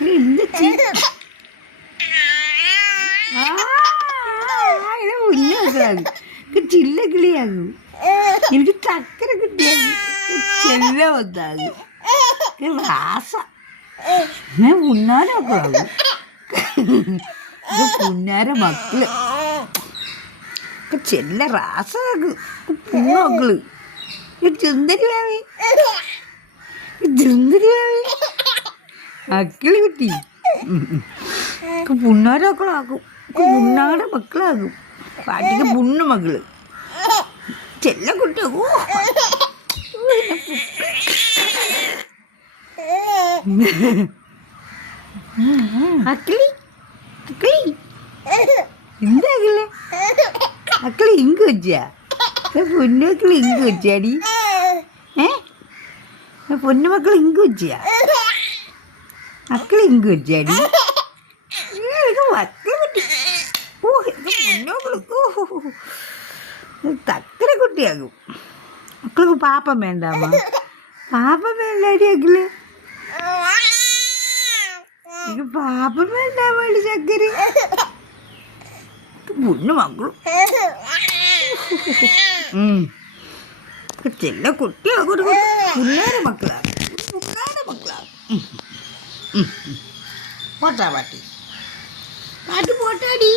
എന്ത് മുന്നോട്ടാകും ചില്ല കിളിയാകും. എനിക്ക് ചക്കര കിട്ടിയാകും ചെല്ല വന്നാകും റാസ ഞാൻ പുന്നാരൊക്കെ ആകും. ഇത് പുന്നാര മക്കള് ചെല്ല റാസാകും പുണ്ണോക്കള് ചുന്തരി വേവി മക്കള് കിട്ടി പുണ്ണാരമക്കളാകും പുണ്ണാടെ മക്കളാകും. പാട്ടിക്ക് പുണ്ണു മകള് ചെല്ല കുട്ടിയാകും. അക്കളി അക്കളി എന്താകില്ലേ അക്കളി ഇങ്ക് വെച്ചാ പൊന്നുമക്കൾ ഇങ്ക് വെച്ചാടി പൊന്നുമക്കൾ ഇങ്ക് വെച്ചാ മക്കൾ ഇങ്ക് വെച്ചാടി മക്കൾ കുട്ടി പൊന്നുമക്കൾ തക്കര കുട്ടിയാകും. മക്കൾക്ക് പാപ്പം വേണ്ടാമ പാപ്പം വേണ്ടാടി അക്കില് എനിക്ക് പാപ്പം വേണ്ടാമടി ചക്കര പൊന്നു മക്കളും ചെല്ല കുട്ടിയാകും. പുന്നാര മക്കളാകും പോട്ടാ പാട്ടി പാട്ട് പോട്ടാടി.